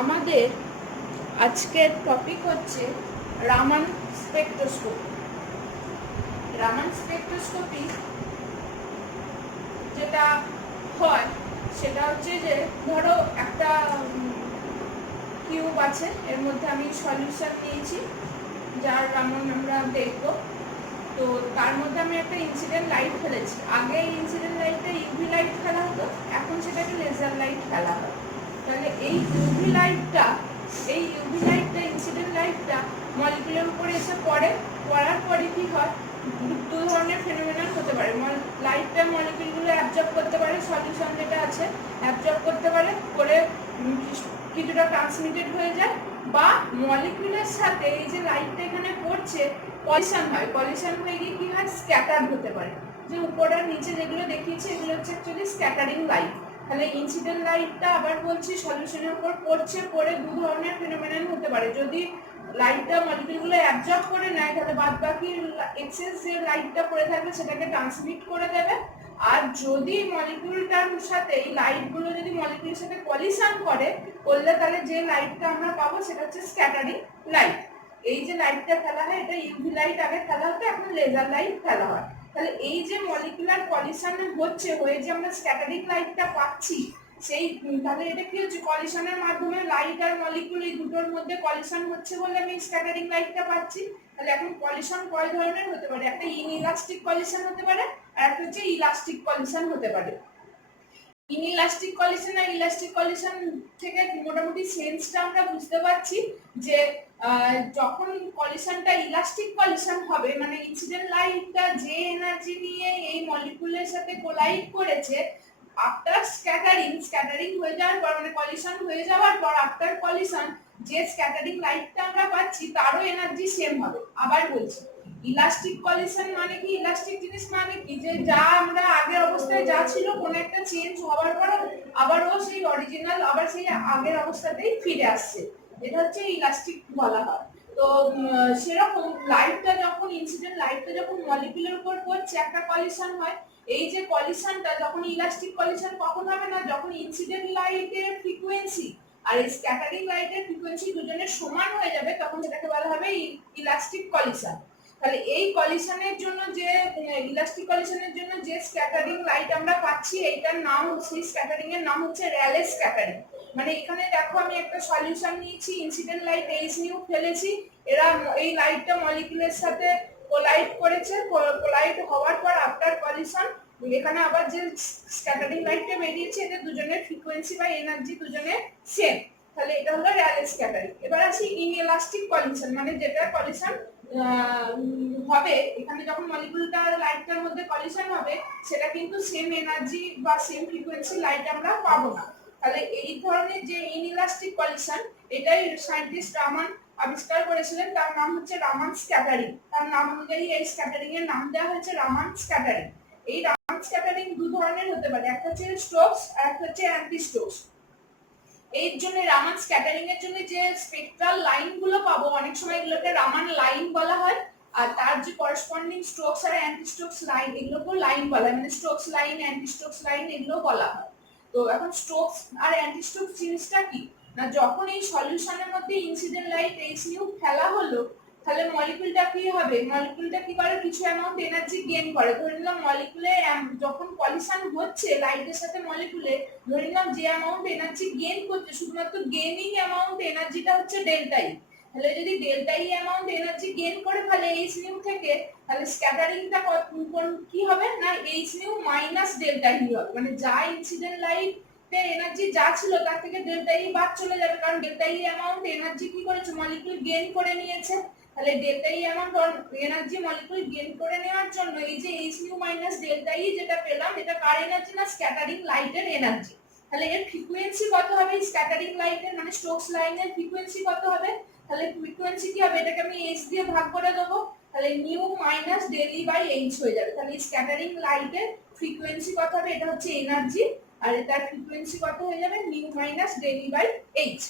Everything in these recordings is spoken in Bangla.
আমাদের আজকের টপিক হচ্ছে রামান স্পেকট্রোস্কোপি। রামান স্পেকট্রোস্কোপি যেটা হয় সেটা হচ্ছে যে ধরো একটা কিউব আছে, এর মধ্যে আমি সলিউশন নিয়েছি যার রামান আমরা দেখব। তো তার মধ্যে আমি একটা ইনসিডেন্ট লাইট ফেলেছি। আগে এই ইনসিডেন্ট লাইটটা ইউভি লাইট ফেলা হতো, এখন সেটাকে লেজার লাইট ফেলা হয়। তাহলে এই ইউভি লাইটটা ইনসিডেন্ট লাইটটা মলিকুলের উপরে এসে পড়ার পরে কি হয়, দু ধরনের ফেনোমেনন হতে পারে। লাইটটা মলিকুলগুলো অ্যাবজর্ব করতে পারে, সলিউশন যেটা আছে অ্যাবজর্ব করতে পারে, করে কিছুটা ট্রান্সমিটেড হয়ে যায়, বা মলিকুলের সাথে এই যে লাইটটা এখানে পড়ছে কলিশন হয়, কলিশন হয়ে গিয়ে কি হয়, স্ক্যাটার হতে পারে। যে উপর আর নিচে যেগুলো দেখিয়েছি এগুলো হচ্ছে অ্যাকচুয়ালি স্ক্যাটারিং লাইট। তাহলে ইনসিডেন্ট লাইটটা আবার বলছি সলিউশনের উপর পড়ছে, পড়ে দু ধরনের ফেনোমেনন হতে পারে। যদি লাইটটা মলিকুলগুলো অ্যাবজর্ব করে নেয় তাহলে বাদ বাকি এক্সেস যে লাইটটা পড়ে থাকবে সেটাকে ট্রান্সমিট করে দেবে। আর যদি মলিকুলটার সাথে এই লাইটগুলো যদি মলিকুলের সাথে কলিশন করলে তাহলে যে লাইটটা আমরা পাবো সেটা হচ্ছে স্ক্যাটারিং লাইট। এই যে লাইটটা ফেলা হয় এটা ইউভি লাইট আগে ফেলা হতো, এখন লেজার লাইট ফেলা হয়। তাহলে এই যে মলিকুলার কলিশন হয়ে যে আমরা স্ক্যাটারিং লাইটটা পাচ্ছি, সেই তাহলে এটা কি হচ্ছে, কলিশনের মাধ্যমে লাইট আর মলিকুল এই দুটোর মধ্যে কলিশন হচ্ছে বলে আমি স্ক্যাটারিং লাইটটা পাচ্ছি। তাহলে এখন কলিশন কয় ধরনের হতে পারে, একটা ইনইলাস্টিক কলিশন হতে পারে, আর একটা হচ্ছে ইলাস্টিক কলিশন হতে পারে। ইনইলাস্টিক কলিশন আর ইলাস্টিক কলিশন থেকে মোটামুটি সেন্সটা আমরা বুঝতে পারছি যে যখন কলিশনটা ইলাস্টিক কলিশন হবে, মানে ইনসিডেন্ট লাইটটা যে এনার্জি নিয়ে এই মলিকুলের সাথে কোলাইড করেছে, আফটার স্ক্যাটারিং হয়ে যাওয়ার পর, মানে কলিশন হয়ে যাওয়ার পর আফটার কলিশন যে স্ক্যাটারিং লাইটটা আমরা পাচ্ছি তারও এনার্জি সেম হবে। আবার বলছি, ইলাস্টিক কলিশন মানে কি, ইলাস্টিক জিনিস মানে কি, যে যা আমরা আগের অবস্থায় যা ছিল কোনো একটা চেঞ্জ হওয়ার পর আবারও সেই অরিজিনাল আবার সেই আগের অবস্থাতেই ফিরে আসছে, এটা হচ্ছে ইলাস্টিক বলা হয়। তো সেরকম লাইটটা যখন ইনসিডেন্ট লাইটটা যখন মলিকুলের উপর পড়ছে একটা কলিশন হয়। এই যে কলিশনটা যখন ইলাস্টিক কলিশন কখন হবে না, যখন ইনসিডেন্ট লাইটের ফ্রিকোয়েন্সি আর এই স্ক্যাটারিং লাইটের ফ্রিকোয়েন্সি দুজনের সমান হয়ে যাবে, তখন সেটাকে বলা হবে ইলাস্টিক কলিশন। তাহলে এই কলিশনের জন্য যে ইলাস্টিক কলিশনের জন্য যে স্ক্যাটারিং লাইট আমরা পাচ্ছি এইটার নাম, সেই স্ক্যাটারিং এর নাম হচ্ছে র্যালে স্ক্যাটারিং। মানে এখানে দেখো আমি একটা সলিউশন নিয়েছি, ইনসিডেন্ট লাইট H নিউ ফেলেছি, এরা এই লাইটটা মলিকুলের সাথে কোলাইড করেছে, কোলাইড হওয়ার পর আফটার কলিশন এখানে আবার যে স্ক্যাটারিং লাইটটা বেরিয়েছে এদের দুজনের ফ্রিকোয়েন্সি বা এনার্জি দুজনের সেম। তাহলে এটা হলো র্যালে স্ক্যাটারিং। এবার আসি ইনএলাস্টিক কলিশন, মানে যেটা কলিশন হবে এখানে যখন মলিকুলটা লাইটটার মধ্যে কলিশন হবে সেটা কিন্তু সেম এনার্জি বা সেম ফ্রিকোয়েন্সি লাইট আমরা পাবো না। তাহলে এই ধরনের যে ইনইলাস্টিক কলিশন, এটাই সায়েন্টিস্ট রামান আবিষ্কার করেছিলেন, তার নাম হচ্ছে রামান স্ক্যাটারিং। তার নাম অনুযায়ী এই স্ক্যাটারিং এর নাম দেওয়া হয়েছে রামান স্ক্যাটারিং। এই রামান স্ক্যাটারিং দু ধরনের হতে পারে, একটা হচ্ছে স্টোকস আর একটা হচ্ছে অ্যান্টি স্টোকস। এর জন্য রামান স্ক্যাটারিং এর জন্য যে স্পেকট্রাল লাইন গুলো পাবো অনেক সময় এগুলোকে রামান লাইন বলা হয়, আর তার যে করেসপন্ডিং স্ট্রোকস আর অ্যান্টি স্ট্রোকস লাইন এগুলোকেও লাইন বলা হয়, মানে strokes line anti strokes line এগুলো বলা হয়। তো এখন স্ট্রোকস আর অ্যান্টি স্ট্রোকস জিনিসটা কি না, যখন এই সলিউশনের মধ্যে ইনসিডেন্ট লাইট H নিউ ফেলা হলো তাহলে মলিকুলটা কি হবে, মলিকুলটা কি করে, কিছু অ্যামাউন্ট এনার্জি গেইন করে। ধরে নিলাম মলিকুলে যখন কলিশন হচ্ছে লাইটের সাথে মলিকুলে, ধরে নিলাম যে অ্যামাউন্ট এনার্জি গেইন করছে শুধুমাত্র গেইনিং অ্যামাউন্ট এনার্জিটা হচ্ছে ডেল্টা ই। তাহলে যদি ডেল্টা ই অ্যামাউন্ট এনার্জি গেইন করে ফেলে H নিউ থেকে, তাহলে স্ক্যাটারিংটা কি হবে না, H নিউ মাইনাস ডেল্টা ই হবে, মানে যা ইনসিডেন্ট লাইট এনার্জি যা ছিল তার থেকে ডেল্টা ই বাদ চলে যাবে, কারণ ডেল্টা ই অ্যামাউন্ট এনার্জি কি করেছে, মলিকুল গেইন করে নিয়েছে। তাহলে ডেল্টা ই অ্যামাউন্ট এনার্জি মলিকুল গেইন করে নেওয়ার জন্য এই যে H নিউ মাইনাস ডেল্টা ই যেটা পেলাম এটা কার এনার্জি না, স্ক্যাটারিং লাইটের এনার্জি। তাহলে এর ফ্রিকোয়েন্সি কত হবে, স্ক্যাটারিং লাইটের মানে স্টোকস লাইনের ফ্রিকোয়েন্সি কত হবে, তাহলে ফ্রিকোয়েন্সি কি হবে, এটাকে আমি H দিয়ে ভাগ করে দেবো, তাহলে nu minus del E by H হয়ে যাবে। তাহলে স্ক্যাটারিং লাইটের ফ্রিকোয়েন্সি কত হবে, এটা হচ্ছে এনার্জি, আর এটার ফ্রিকোয়েন্সি কত হয়ে যাবে, nu minus del E by H।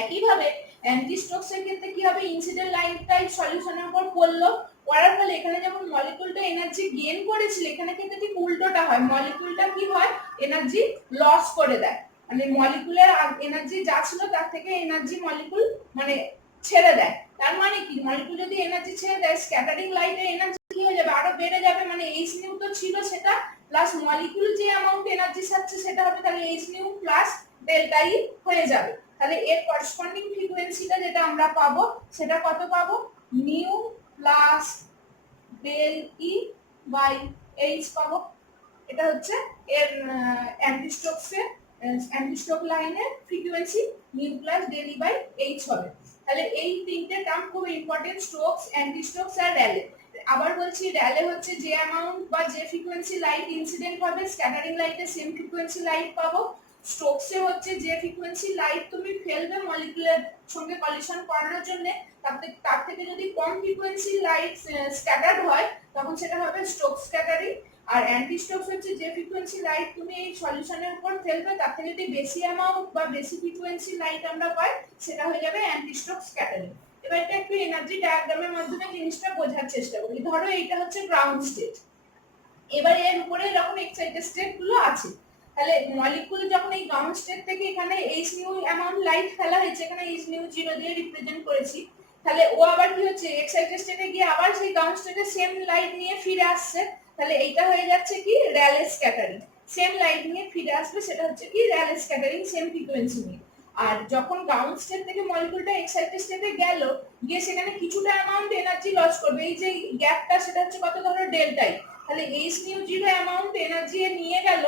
একইভাবে অ্যান্টি স্ট্রোকস এর ক্ষেত্রে কি হবে, ইনসিডেন্ট লাইটটাই সলিউশনের উপর পড়লো, পড়ার ফলে এখানে যেমন মলিকুলটা এনার্জি গেইন করেছিল এখানে কিন্তু ঠিক উল্টোটা হয়, মলিকুলটা কি হয়, এনার্জি লস করে দেয়। মানে মলিকুলের এনার্জি যা ছিল তার থেকে এনার্জি মলিকুল মানে ছেড়ে দেয়। তার মানে কি মলিকুল যদি এনার্জি ছেড়ে দেয় স্ক্যাটারিং লাইটের এনার্জি কি হয়ে যাবে আরো বেড়ে যাবে, মানে এইচ নিউ তো ছিল সেটা প্লাস মলিকুল যে অ্যামাউন্ট এনার্জি ছাড়ছে সেটা হবে, তাহলে এইচ নিউ প্লাস ডেল্টা ই হয়ে যাবে। তাহলে এর করেসপন্ডিং ফ্রিকোয়েন্সিটা যেটা আমরা পাবো সেটা কত পাবো, nu plus del E by H পাবো। এটা হচ্ছে এর অ্যান্টি-স্টোক লাইনের frequency nu plus del E by H হবে। তাহলে এই তিনটে টার্ম খুব ইম্পর্টেন্ট, স্টোকস, অ্যান্টি-স্টোকস আর র্যালে। আবার বলছি র্যালে হচ্ছে যে অ্যামাউন্ট বা যে ফ্রিকোয়েন্সি লাইট ইনসিডেন্ট হবে স্ক্যাটারিং লাইটে সেম ফ্রিকোয়েন্সি লাইট পাবো। স্টোকসে হচ্ছে যে ফ্রিকোয়েন্সি লাইট তুমি ফেলবে মলিকুলের সঙ্গে কলিশন করানোর জন্য তার থেকে যদি কম ফ্রিকোয়েন্সি লাইট স্ক্যাটার্ড হয় তখন সেটা হবে স্টোক স্ক্যাটারিং। আর অ্যান্টি স্টোকস হচ্ছে যে ফ্রিকোয়েন্সি লাইট তুমি এই সলিউশনের উপর ফেলবে তার থেকে যদি বেশি অ্যামাউন্ট বা বেশি ফ্রিকোয়েন্সি লাইট আমরা পাই সেটা হয়ে যাবে অ্যান্টি স্টোক স্ক্যাটারিং। এবার এটা একটু এনার্জি ডায়াগ্রামের মাধ্যমে জিনিসটা বোঝার চেষ্টা করি। ধরো এইটা হচ্ছে গ্রাউন্ড স্টেট, এবার এর উপরে এরকম এক্সাইটেড স্টেট গুলো আছে। তাহলে মলিকুল যখন এই গ্রাউন্ড স্টেট থেকে এখানে এইচ নিউ অ্যামাউন্ট লাইট ফেলা হয়েছে, এখানে এইচ নিউ 0 দিয়ে রিপ্রেজেন্ট করেছি, তাহলে ও আবার কি হচ্ছে এক্সাইটেড স্টেটে গিয়ে আবার সেই গ্রাউন্ড স্টেটে সেম লাইট নিয়ে ফিরে আসছে, তাহলে এইটা হয়ে যাচ্ছে কি র্যালে স্ক্যাটারিং। সেম লাইট নিয়ে ফিরে আসবে সেটা হচ্ছে কি র্যালে স্ক্যাটারিং সেম ফ্রিকোয়েন্সি নিয়ে। আর যখন গ্রাউন্ড স্টেট থেকে মলিকুলটা এক্সাইটেড স্টেটে গেল, গিয়ে সেখানে কিছুটা অ্যামাউন্ট এনার্জি লস করবে, এই যে গ্যাপটা সেটা হচ্ছে কত ধরো ডেল্টা ই, তাহলে এইচ নিউ 0 অ্যামাউন্ট এনার্জি নিয়ে গেল,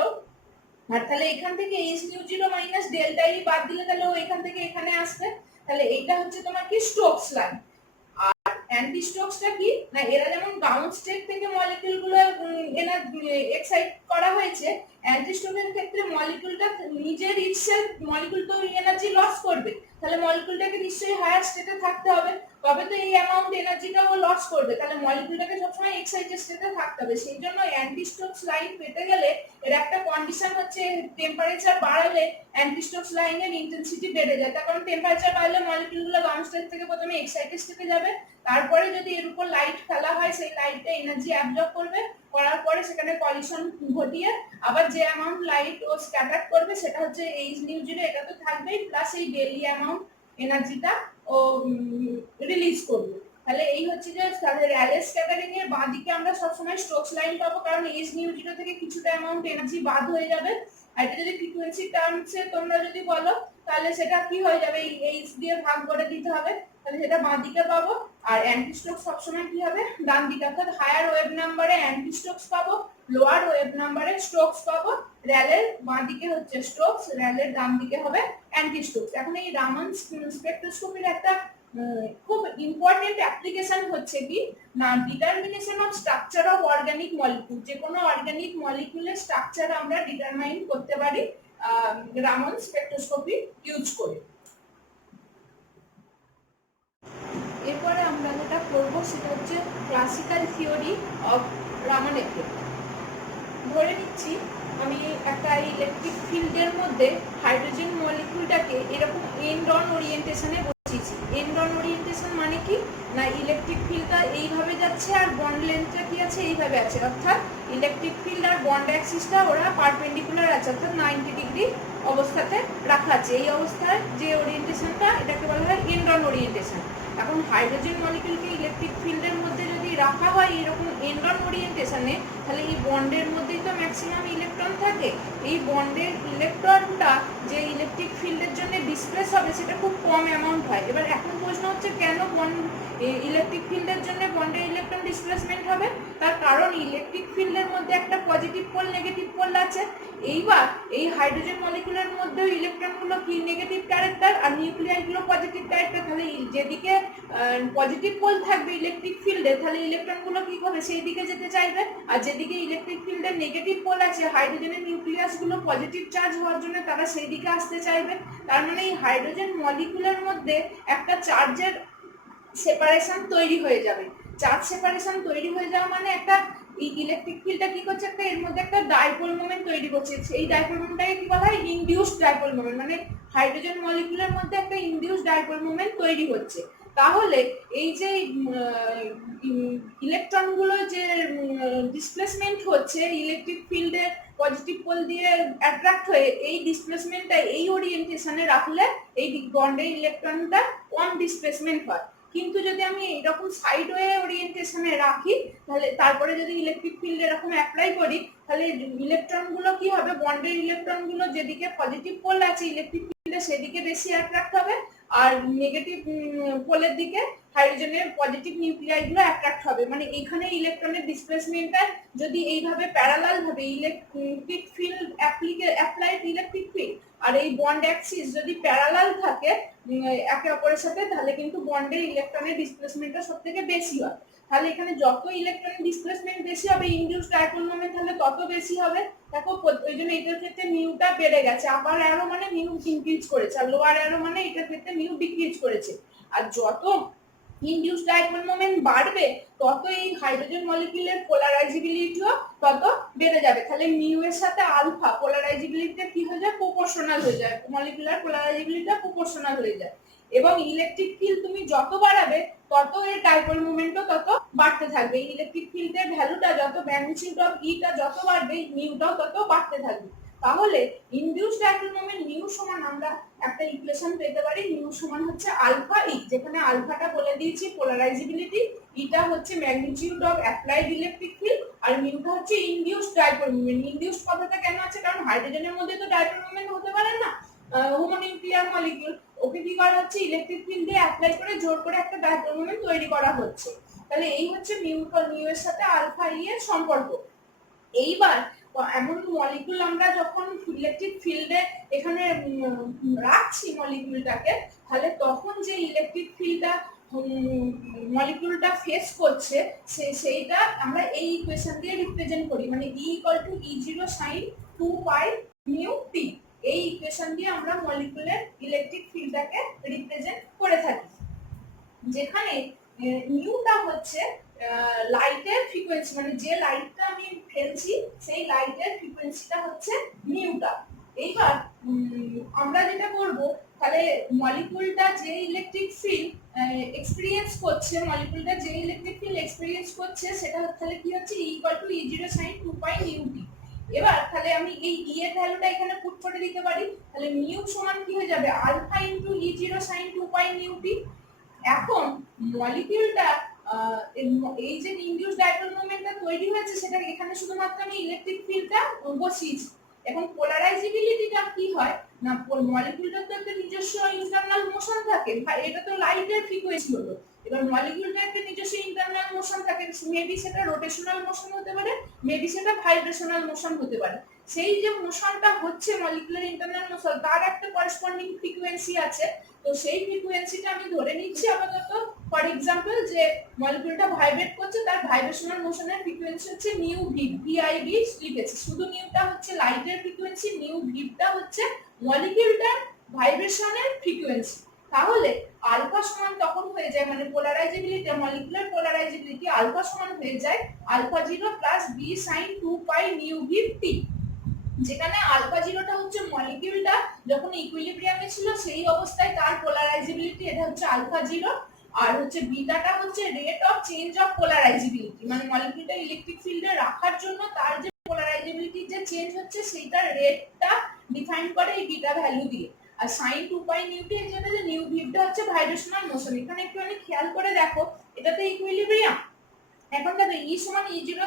আর তাহলে এখান থেকে এইচ নিউ 0 মাইনাস ডেল্টা ই বাদ দিলে তাহলে ও এখান থেকে এখানে আসবে, তাহলে এইটা হচ্ছে তোমার কি স্টোকস লাইন। আর অ্যান্টি স্টোকসটা কি না, এরা যেমন গ্রাউন্ড স্টেট থেকে মলিকিউলগুলো এক্সাইট করা হয়েছে, অ্যান্টি স্টোকের ক্ষেত্রে মলিকিউলটা নিজের ইটসেলফ মলিকিউল তো এনার্জি লস করবে, তাহলে মলিকিউলটাকে নিশ্চয়ই হায়ার স্টেটে থাকতে হবে, তবে তো এই অ্যামাউন্ট এনার্জিটা ও লস করবে, তাহলে মলিকিউলটাকে সবসময় এক্সাইটেড স্টেটে থাকতে হবে। সেই জন্য অ্যান্টি স্টোকস লাইন পেতে গেলে এর একটা কন্ডিশন হচ্ছে টেম্পারেচার বাড়ালে অ্যান্টি স্টোকস লাইনের ইন্টেন্সিটি বেড়ে যায়, তার কারণ টেম্পারেচার বাড়লে মলিকিউলগুলো গ্রাউন্ড স্টেট থেকে প্রথমে এক্সাইটেড স্টেটে যাবে, তারপরে যদি এর উপর লাইট ফেলা হয় সেই লাইটটা এনার্জি অ্যাবজর্ব করবে, করার পরে সেখানে কলিশন ঘটিয়ে আবার যে অ্যামাউন্ট লাইট ও স্ক্যাটার করবে সেটা হচ্ছে এইচ নিউ 0 এটা তো থাকবেই, প্লাস এই ডেলি অ্যামাউন্ট এনার্জিটা ও রিলিজ করবে। তাহলে এই হচ্ছে যে র্যালে স্ক্যাটারিং এর বাঁদিকে আমরা সবসময় স্টোকস লাইন পাবো, কারণ এইচ নিউ 0 থেকে কিছুটা অ্যামাউন্ট এনার্জি বাদ হয়ে যাবে। আর এটা যদি ফ্রিকোয়েন্সি টার্মসে তোমরা যদি বলো তাহলে সেটা কি হয়ে যাবে, এই এইচ দিয়ে ভাগ করে দিতে হবে, তাহলে সেটা বাঁ দিকে পাবো। আর অ্যান্টি স্টোক সবসময় কি হবে ডান দিকে, অর্থাৎ হায়ার ওয়েভ নাম্বারে অ্যান্টি স্টোকস পাবো, লোয়ার ওয়েভ নাম্বারে স্টোকস পাবো। র্যালের বাঁ দিকে হচ্ছে স্টোকস, র্যালের ডান দিকে হবে অ্যান্টি স্টোকস। এখন এই রামান স্পেকট্রোস্কোপির একটা খুব ইম্পর্টেন্ট অ্যাপ্লিকেশন হচ্ছে কি না determination of structure of organic molecule. যে কোনো অর্গানিক মলিকিউলের স্ট্রাকচার আমরা ডিটারমাইন করতে পারি রামান স্পেকট্রোস্কোপি ইউজ করে। এরপরে আমরা যেটা করব সেটা হচ্ছে classical theory of Raman effect. ধরে নিচ্ছি আমি একটা ইলেকট্রিক ফিল্ডের মধ্যে হাইড্রোজেন মলিকিউলটাকে এরকম এন্ড অন ওরিয়েন্টেশনে বসিয়েছি। এন্ড অন ওরিয়েন্টেশন মানে কি না ইলেকট্রিক ফিল্ডটা এইভাবে যাচ্ছে আর বন্ড লেন্থটা কি আছে এইভাবে আছে, অর্থাৎ ইলেকট্রিক ফিল্ড আর বন্ড অ্যাক্সিসটা ওরা পারপেন্ডিকুলার আছে, অর্থাৎ 90 ডিগ্রি অবস্থাতে রাখা আছে। এই অবস্থায় যে ওরিয়েন্টেশনটা এটাকে বলা হয় এন্ড অন ওরিয়েন্টেশন। এখন হাইড্রোজেন মলিকিউলকে ইলেকট্রিক ফিল্ডের মধ্যে যদি রাখা হয় এরকম এন্ড অন ওরিয়েন্টেশনে, তাহলে এই বন্ডের মধ্যেই তো ম্যাক্সিমাম ইলেকট্রন থাকে, এই বন্ডের ইলেকট্রনটা যে ইলেকট্রিক ফিল্ডের জন্য ডিসপ্লেস হবে সেটা খুব কম অ্যামাউন্ট হয়। এবার এখন প্রশ্ন হচ্ছে কেন ইলেকট্রিক ফিল্ডের জন্য বন্ডের ইলেকট্রন ডিসপ্লেসমেন্ট হবে, তার কারণ ইলেকট্রিক ফিল্ডের মধ্যে একটা পজিটিভ পোল নেগেটিভ পোল আছে। এইবার এই হাইড্রোজেন মলিকিউলের মধ্যেও ইলেকট্রনগুলো কি নেগেটিভ ক্যারেক্টার আর নিউক্লিয়াসগুলো পজিটিভ ক্যারেক্টার, তাহলে যেদিকে পজিটিভ পোল থাকবে ইলেকট্রিক ফিল্ডে তাহলে ইলেকট্রনগুলো কি করবে সেই দিকে যেতে চাইবে, আর যেদিকে ইলেকট্রিক ফিল্ডের নেগেটিভ পোল আছে হাইড্রোজেনের নিউক্লিয়াসগুলো পজিটিভ চার্জ হওয়ার জন্য তারা সেই দিকে আসতে চাইবে। তার মানে এই হাইড্রোজেন মলিকিউলের মধ্যে একটা চার্জের সেপারেশন তৈরি হয়ে যাবে। চার্জ সেপারেশন তৈরি হয়ে যাওয়া মানে একটা ইলেকট্রিক ফিল্ডটা কি করছে একটা এর মধ্যে একটা ডাইপোল মোমেন্ট তৈরি করছে, এই ডাইপোল মোমেন্টটাকে কি বলা হয় ইনডিউসড ডাইপোল মোমেন্ট, মানে হাইড্রোজেন মলিকিউলের মধ্যে একটা ইনডিউসড ডাইপোল মোমেন্ট তৈরি হচ্ছে। তাহলে এই যে ইলেকট্রনগুলো যে ডিসপ্লেসমেন্ট হচ্ছে ইলেকট্রিক ফিল্ডের পজিটিভ পোল দিয়ে অ্যাট্রাক্ট হয়ে এই ডিসপ্লেসমেন্টটা এই ওরিয়েন্টেশনে রাখলে এই বন্ডের ইলেকট্রনটা কম ডিসপ্লেসমেন্ট হয়। কিন্তু যদি আমি এইরকম সাইড ওয়ে ওরিয়েন্টেশনে রাখি তাহলে তারপরে যদি ইলেকট্রিক ফিল্ড এরকম অ্যাপ্লাই করি তাহলে ইলেকট্রনগুলো কি হবে, বন্ডের ইলেকট্রনগুলো যেদিকে পজিটিভ পোল আছে ইলেকট্রিক ফিল্ডে সেদিকে বেশি অ্যাট্রাক্ট হবে, আর নেগেটিভ পোলের দিকে হাইড্রোজেনের পজিটিভ নিউক্লিয়াইগুলো অ্যাট্রাক্ট হবে। মানে এখানে ইলেকট্রনের ডিসপ্লেসমেন্টটা যদি এইভাবে প্যারালাল ভাবে electric field applied electric field আর এই বন্ড অ্যাক্সিস যদি প্যারালাল থাকে একে অপরের সাথে, তাহলে কিন্তু বন্ডের ইলেকট্রনের ডিসপ্লেসমেন্টটা সবথেকে বেশি হয়। তাহলে এখানে যত ইলেকট্রনের ডিসপ্লেসমেন্ট বেশি হবে ইনডিউসড ডাইপোল মোমেন্ট তাহলে তত বেশি হবে। দেখো ওই জন্য এটার ক্ষেত্রে মিউটা বেড়ে গেছে, আপার অ্যারো মানে মিউ ইনক্রিজ করেছে আর লোয়ার অ্যারো মানে এটার ক্ষেত্রে মিউ ডিক্রিজ করেছে। আর যত ইনডিউসড ডাইপোল মোমেন্ট বাড়বে তত এই হাইড্রোজেন মলিকিউলের পোলারাইজেবিলিটিও তত বেড়ে যাবে। তাহলে মিউ এর সাথে আলফা পোলারাইজেবিলিটিটা কি হয়ে যায়, প্রপোর্শনাল হয়ে যায়, মলিকুলার পোলারাইজেবিলিটিটা প্রপোর্শনাল হয়ে যায়। এবং ইলেকট্রিক ফিল্ড তুমি যত বাড়াবে তত এর ডাইপোল মোমেন্টও তত বাড়তে থাকবে। ইলেকট্রিক ফিল্ডের ভ্যালুটা যত ম্যাগনিটিউড অফ ইটা যত বাড়বে মিউটাও তত বাড়তে থাকবে। তাহলে ইনডিউসড ডাইপোল মোমেন্ট মিউ সমান আমরা একটা ইকুয়েশন পেতে পারি, মিউ সমান হচ্ছে আলফা ই, যেখানে আলফাটা বলে দিয়েছি পোলারাইজেবিলিটি, ইটা হচ্ছে magnitude of applied electric field আর মিউটা হচ্ছে ইনডিউসড ডাইপোল মোমেন্ট। ইনডিউসড কথাটা কেন আছে, কারণ হাইড্রোজেনের মধ্যে তো ডাইপোল মোমেন্ট হতে পারে না, হোমোনিউক্লিয়ার মলিকিউল, ওকে কি করা হচ্ছে ইলেকট্রিক ফিল্ড দিয়ে অ্যাপ্লাই করে জোর করে একটা ডাইপোল মোমেন্ট তৈরি করা হচ্ছে। তাহলে এই হচ্ছে মিউ এর সাথে আলফা ই এর সম্পর্ক। এইবার এমন মলিকুল আমরা যখন ইলেকট্রিক ফিল্ডে এখানে রাখছি মলিকুলটাকে, তাহলে তখন যে ইলেকট্রিক ফিল্ডটা মলিকুলটা ফেস করছে সেইটা আমরা এই ইকুয়েশন দিয়ে রিপ্রেজেন্ট করি, মানে E=E0 sin 2π μ t। এই ইকুয়েশন দিয়ে আমরা মলিকুলের ইলেকট্রিক ফিল্ডটাকে রিপ্রেজেন্ট করে থাকি, যেখানে নিউটা হচ্ছে লাইটের ফ্রিকোয়েন্সি, মানে যে লাইটটা আমি ফেলছি সেই লাইটের ফ্রিকোয়েন্সিটা হচ্ছে নিউটা। এইবার আমরা যেটা করব তাহলে মলিকুলটা যে ইলেকট্রিক ফিল্ড এক্সপেরিয়েন্স করছে, মলিকুলটা যে ইলেকট্রিক ফিল্ড এক্সপেরিয়েন্স করছে সেটা তাহলে কি হচ্ছে E=E0 sin 2π μ t। এবার তাহলে আমি এই E এর ভ্যালুটা এখানে পুট করে দিতে পারি, তাহলে মিউ সমান কি হয়ে যাবে alpha into E0 sin 2π μ t। এখন মলিকিউলটা এই যে ইনডিউসড ডাইপোল মোমেন্টটা তৈরি হয়েছে সেটা এখানে শুধুমাত্র আমি ইলেকট্রিক ফিল্ডটা বসিয়েছি। এখন পোলারাইজেবিলিটিটা কি হয় না, মলিকিউলটার তো একটা নিজস্ব ইন্টারনাল মোশন থাকে, এটা তো লাইটের ফ্রিকোয়েন্সি হলো। এবার মলিকিউলটার একটা নিজস্ব ইন্টারনাল মোশন থাকে, মেবি সেটা রোটেশনাল মোশন হতে পারে, মেবি সেটা ভাইব্রেশনাল মোশন হতে পারে। সেই যে মোশনটা হচ্ছে মলিকুলার ইন্টারনাল মোশন তার একটা করেসপন্ডিং ফ্রিকোয়েন্সি আছে, তো সেই ফ্রিকোয়েন্সিটা আমি ধরে নিচ্ছি আপাতত। ফর এক্সাম্পল যে মলিকুলটা ভাইব্রেট করছে তার ভাইব্রেশনাল মোশনের ফ্রিকোয়েন্সি হচ্ছে নিউ ভিভ, ভিআইভি লিখেছি, শুধু নিউটা হচ্ছে লাইটের ফ্রিকোয়েন্সি, নিউ ভিভটা হচ্ছে মলিকুলটার ভাইব্রেশনের ফ্রিকোয়েন্সি। তাহলে আলফা সমান তখন হয়ে যায়, মানে পোলারাইজেবিলিটি মলিকুলার পোলারাইজেবিলিটি আলফা সমান হয়ে যায় alpha 0 plus b sine 2π nu ভিভ টি, যেখানে আলফা 0টা হচ্ছে মলিকিউলটা যখন ইকুইলিব্রিয়ামে ছিল সেই অবস্থায় তার পোলারাইজেবিলিটি, এটা হচ্ছে আলফা 0, আর হচ্ছে বিটাটা হচ্ছে রেট অফ চেঞ্জ অফ পোলারাইজেবিলিটি, মানে মলিকিউলটা ইলেকট্রিক ফিল্ডে রাখার জন্য তার যে পোলারাইজেবিলিটি যে চেঞ্জ হচ্ছে সেইটার রেটটা ডিফাইন করে এই বিটা ভ্যালু দিয়ে। আর sin 2π নিউ টি যেটা যে নিউ ভিভটা হচ্ছে ভাইব্রেশনাল মোশন। এখানে একটুখানি খেয়াল করে দেখো এটাতে ইকুইলিব্রিয়াম, এখন দেখো E সমান E0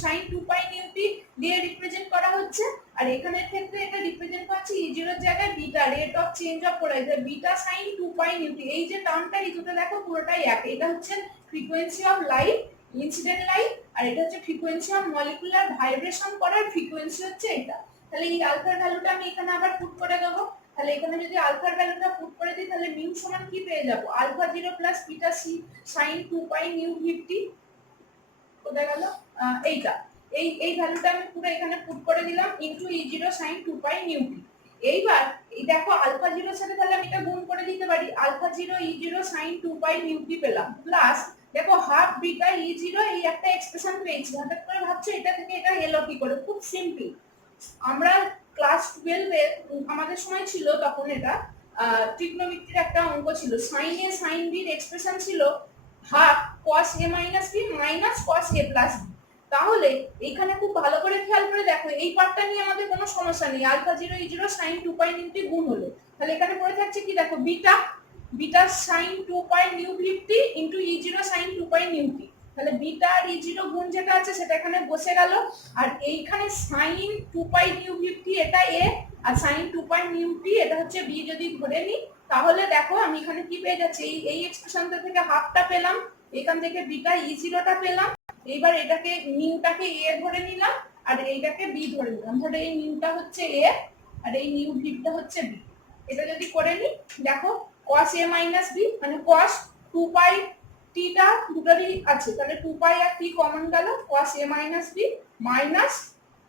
sin 2π নিউ টি দিয়ে রিপ্রেজেন্ট করা হচ্ছে, আর এখানের ক্ষেত্রে এটা রিপ্রেজেন্ট করছে E0 এর জায়গায় beta rate of change of polarization beta sin 2π nu t. এই যে টার্মটা এই দুটো দেখো পুরোটাই এক, এটা হচ্ছে frequency of light incident light, আর এটা হচ্ছে ফ্রিকোয়েন্সি অফ মলিকুলার ভাইব্রেশন করার ফ্রিকোয়েন্সি হচ্ছে এটা। তাহলে এই আলফার ভ্যালুটা আমি এখানে আবার পুট করে দেব, তাহলে এখানে যদি আলফার ভ্যালুটা পুট করে দিই তাহলে মিউ সমান কি পেয়ে যাব alpha 0 plus beta c sin 2π nu ভিভ টি। কোথায় গেল এইটা, এই ভ্যালুটা আমি পুরো এখানে পুট করে দিলাম ইনটু E0 sin 2π নিউ টি। এইবার এই দেখো আলফা 0 এর সাথে তাহলে আমি এটা গুণ করে দিতে পারি, আলফা 0 E0 sin 2π নিউ টি পেলাম, প্লাস দেখো হাফ বিটা E0 এই একটা এক্সপ্রেশন পেয়েছি। হঠাৎ করে ভাবছো এটা থেকে এটা এলো কি করে, খুব সিম্পল। আমরা ক্লাস 12 এ আমাদের সময় ছিল তখন এটা ট্রিগনোমেট্রির একটা অঙ্ক ছিল, sin a sin b এর এক্সপ্রেশন ছিল half cos a minus b minus cos a plus b। তাহলে এইখানে খুব ভালো করে খেয়াল করে দেখো, এই পার্টটা নিয়ে আমাদের কোনো সমস্যা নেই, alpha 0 E0 sin 2 pi nu টি গুণ হলো, তাহলে এখানে পড়ে থাকছে কি দেখো, beta beta sin 2 pi nu টি into E0 sin 2 pi nu টি, তাহলে বিটা আর E0 গুণ যেটা আছে সেটা এখানে বসে গেল, আর এইখানে sin 2 পাই নিউ টি এটা a, আর sin 2 পাই নিউ টি এটা হচ্ছে b যদি ধরে নিই, তাহলে দেখো আমি এখানে কি পেয়ে যাচ্ছি, এই এক্সপ্রেশনটা থেকে হাফটা পেলাম, এখান থেকে বিটা E0টা পেলাম, এইবার এটাকে নিউটাকে a ধরে নিলাম আর এইটাকে b ধরে নিলাম, ধরে এই নিউটা হচ্ছে a আর এই নিউ ভিটা হচ্ছে b, এটা যদি করে নি দেখো cos a minus b মানে cos 2 পাই t টা দুটোরই আছে, তাহলে 2 পাই আর t কমন গেল, cos a minus b minus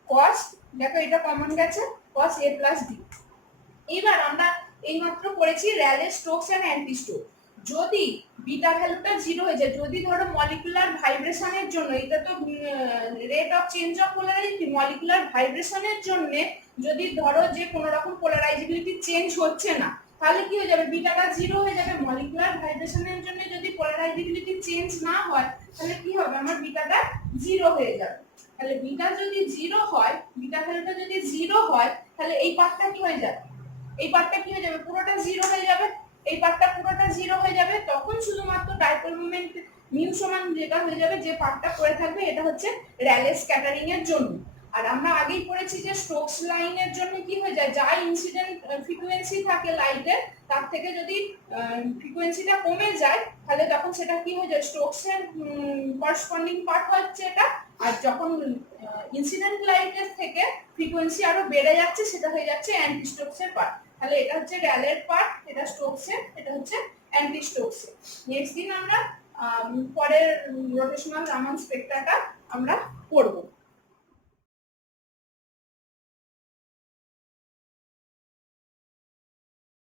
cos, দেখো এটা কমন গেছে, cos a plus b। এবার আমরা এইমাত্র পড়েছি Rayleigh Stokes and anti Stokes, যদি বিটা ভ্যালুটা 0 হয়ে যায়, যদি ধরো মলিকুলার ভাইব্রেশনের জন্য, এটা তো rate of change of polarity, molecular ভাইব্রেশনের জন্য যদি ধরো যে কোনো রকম পোলারাইজেবিলিটি চেঞ্জ হচ্ছে না, তাহলে কি হয়ে যাবে, বিটাটা 0 হয়ে যাবে। মলিকুলার ভাইব্রেশনের জন্য যদি পোলারাইজেবিলিটি চেঞ্জ না হয় তাহলে কি হবে, আমার বিটাটা 0 হয়ে যাবে। তাহলে বিটা যদি 0 হয়, বিটা ভ্যালুটা যদি 0 হয়, তাহলে এই পার্টটা কি হয়ে যাবে, এই পার্টটা কি হয়ে যাবে, পুরোটা 0 হয়ে যাবে, এই পার্টটা পুরোটা 0 হয়ে যাবে, তখন শুধুমাত্র ডাইপোল মোমেন্ট মিউ সমান যেটা হয়ে যাবে, যে পার্টটা পড়ে থাকবে এটা হচ্ছে র্যালে স্ক্যাটারিং এর জন্য। আর আমরা আগেই পড়েছি যে স্টোকস লাইনের জন্য কি হয়ে যায়, যা ইনসিডেন্ট ফ্রিকোয়েন্সি থাকে লাইটের, তার থেকে যদি ফ্রিকোয়েন্সিটা কমে যায় তাহলে তখন সেটা কি হয়ে যায়, স্টোকসের করেসপন্ডিং পার্ট হচ্ছে এটা, আর যখন ইনসিডেন্ট লাইটের থেকে ফ্রিকোয়েন্সি আরো বেড়ে যাচ্ছে সেটা হয়ে যাচ্ছে অ্যান্টি স্টোকসের পার্ট। তাহলে এটা হচ্ছে র্যালের পার্ট, এটা স্টোকসের, এটা হচ্ছে অ্যান্টি স্টোকসের। নেক্সট দিন আমরা পরের রোটেশনাল রামান স্পেক্ট্রাটা আমরা পড়বো।